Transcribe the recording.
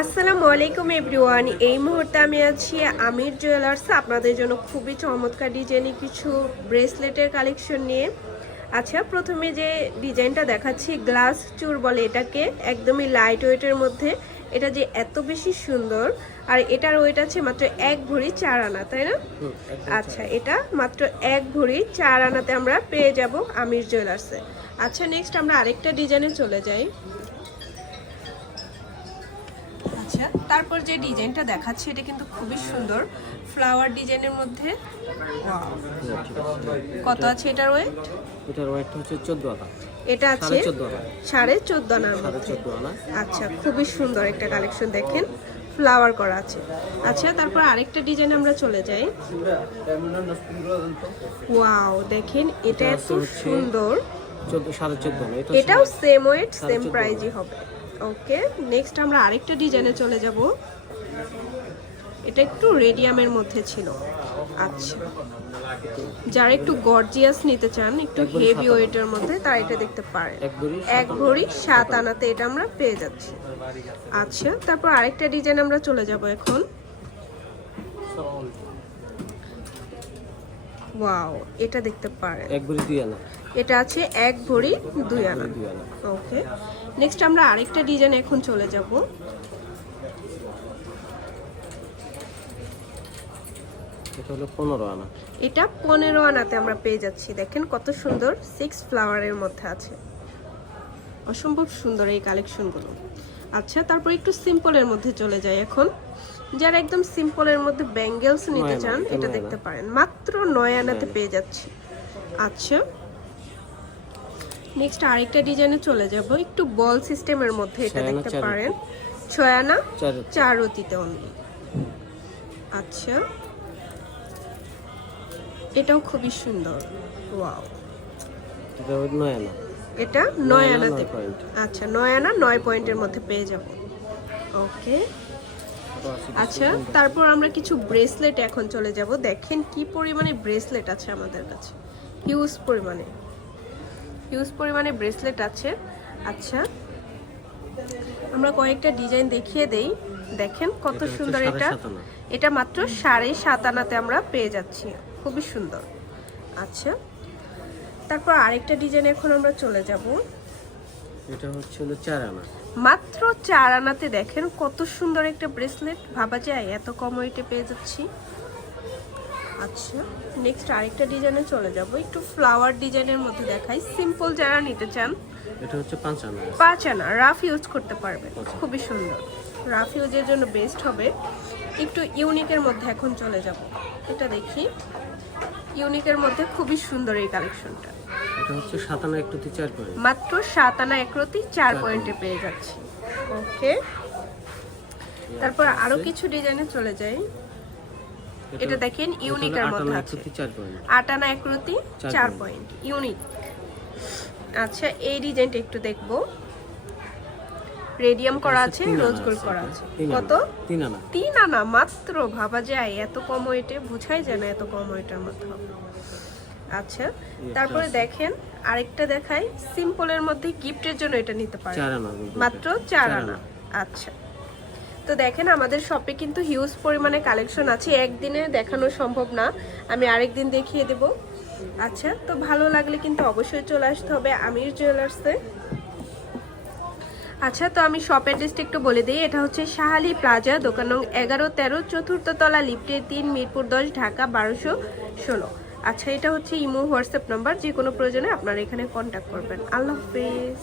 আসসালামু আলাইকুম এভরিওয়ান। এই মুহূর্তে আমি আছি আমির জুয়েলার্স। আপনাদের জন্য খুবই চমৎকার ডিজাইনের কিছু ব্রেসলেটের কালেকশন নিয়ে। আচ্ছা প্রথমে যে ডিজাইনটা দেখাচ্ছি গ্লাস চুর বলে এটাকে একদমই লাইট ওয়েটের মধ্যে। এটা যে এত বেশি সুন্দর। আর এটার ওয়েট আছে মাত্র এক ভরি চার আনা তাই না? আচ্ছা এটা মাত্র এক ভরি চার আনাতে আমরা পেয়ে যাব আমির জুয়েলার্সে। আচ্ছা নেক্সট আমরা আরেকটা ডিজাইনে চলে যাই। তারপর যে ডিজাইনটা দেখাচ্ছি এটা কিন্তু খুবই সুন্দর। ফ্লাওয়ার ডিজাইনের মধ্যে। কত আছে এটার ওয়েট এটার ওয়েটটা হচ্ছে চোদ্দ আনা। এটা আছে সাড়ে চোদ্দ আনা। সাড়ে চোদ্দ আনার সাড়ে মধ্যে। আচ্ছা খুবই সুন্দর একটা কালেকশন দেখেন। ফ্লাওয়ার করা আছে। আচ্ছা তারপর আরেকটা ডিজাইন আমরা চলে যাই। ওয়াও দেখেন এটা এত সুন্দর। এটাও সেম ওয়েট সেম প্রাইজই হবে। ওকে নেক্সট আমরা আরেকটা ডিজাইনে চলে যাব। এটা একটু রেডিয়ামের মধ্যে ছিল। আচ্ছা। যারা একটু গর্জিয়াস নিতে চান একটু হেভি ওয়েটের মধ্যে তারা এটা দেখতে পারেন। এক ভরি এক ভরি সাত আনাতে এটা আমরা পেয়ে যাচ্ছি। আচ্ছা তারপর আরেকটা ডিজাইন আমরা চলে যাব এখন। ওয়াও এটা দেখতে পারেন। এক ভরি দুই আনা। এটা আছে এক ভরি দুই আনা। ওকে নেক্সট আমরা আরেকটা ডিজাইন এখন চলে যাব। এটা হলো পনেরো আনা। এটা পনেরো আনাতে আমরা পেয়ে যাচ্ছি। দেখেন কত সুন্দর সিক্স ফ্লাওয়ারের মধ্যে আছে। অসম্ভব সুন্দর এই কালেকশনগুলো আচ্ছা তারপর একটু সিম্পলের মধ্যে চলে যাই এখন। যারা একদম সিম্পলের মধ্যে ব্যাঙ্গেলস নিতে চান এটা দেখতে পারেন। মাত্র নয় আনাতে পেয়ে যাচ্ছি। আচ্ছা। নেক্সট আরেকটা ডিজাইনে চলে যাব। একটু বল সিস্টেমের মধ্যে এটা দেখতে পারেন। ছয় আনা চার চার অতিতে অনলি আচ্ছা। এটাও খুবই সুন্দর। ওয়াও নয় আনা এটা নয় নয় আনা, আনাতে। আচ্ছা নয় আনা নয় পয়েন্টের মধ্যে পেয়ে যাব। ওকে। আচ্ছা তারপর আমরা কিছু ব্রেসলেট এখন চলে যাব। দেখেন কি পরিমাণে ব্রেসলেট আছে আমাদের কাছে। হিউজ পরিমাণে। হিউজ পরিমাণে ব্রেসলেট আছে। আচ্ছা আমরা কয়েকটা ডিজাইন দেখিয়ে দেই। দেখেন কত সুন্দর এটা। এটা মাত্র সাড়ে সাত আনাতে আমরা পেয়ে যাচ্ছি। খুবই সুন্দর। আচ্ছা তারপর আরেকটা ডিজাইন এখন আমরা চলে যাব। এটা হচ্ছে হলো চার আনা। মাত্র চার আনাতে দেখেন কত সুন্দর একটা ব্রেসলেট। ভাবা যায় এত কম ওয়েটে পেয়ে যাচ্ছি। আচ্ছা নেক্সট আরেকটা ডিজাইনে চলে যাব। একটু ফ্লাওয়ার ডিজাইনের মধ্যে দেখাই। সিম্পল যারা নিতে চান এটা হচ্ছে পাঁচ আনা। পাঁচ আনা রাফ ইউজ করতে পারবেন। খুবই সুন্দর। রাফ ইউজের জন্য বেস্ট হবে। একটু ইউনিকের মধ্যে এখন চলে যাব। এটা দেখি। ইউনিকের মধ্যে খুবই সুন্দর এই কালেকশনটা। এটা হচ্ছে সাত আনা একটুতে চার পয়েন্ট। মাত্র সাত আনা একরতি চার পয়েন্টে পেয়ে যাচ্ছি। ওকে। তারপর আরও কিছু ডিজাইনে চলে যাই। এটা দেখেন ইউনিকের মধ্যে আছে। একটুতে চার পয়েন্ট। আট আনা একরতি চার পয়েন্ট। ইউনিক। আচ্ছা এই ডিজাইনটা একটু দেখব। রেডিয়াম করা আছে রোজ গোল্ড করা আছে। কত? তিন আনা। তিন আনা মাত্র ভাবা যায় এত কম ওয়েটে বোঝাই যায় না এত কম ওয়েটের মধ্যে আচ্ছা তারপরে দেখেন আরেকটা দেখাই সিম্পলের মধ্যে গিফটের জন্য এটা নিতে পারেন। আনা মাত্র চার আনা। আচ্ছা। তো দেখেন আমাদের শপে কিন্তু হিউজ পরিমাণে কালেকশন আছে একদিনে দেখানো সম্ভব না আমি আরেকদিন দেখিয়ে দেব। আচ্ছা তো ভালো লাগলে কিন্তু অবশ্যই চলে আসতে হবে আমির জুয়েলার্সে আচ্ছা তো আমি শপ অ্যাড্রেসটা একটু বলে দিই। এটা হচ্ছে শাহালি প্লাজা, দোকান নং এগারো, তেরো, চতুর্থ তলা লিফটে তিন, মিরপুর দশ, ঢাকা বারোশো ষোলো। আচ্ছা এটা হচ্ছে ইমো, হোয়াটসঅ্যাপ নাম্বার যে কোনো প্রয়োজনে আপনারা এখানে কন্ট্যাক্ট করবেন। আল্লাহ হাফেজ।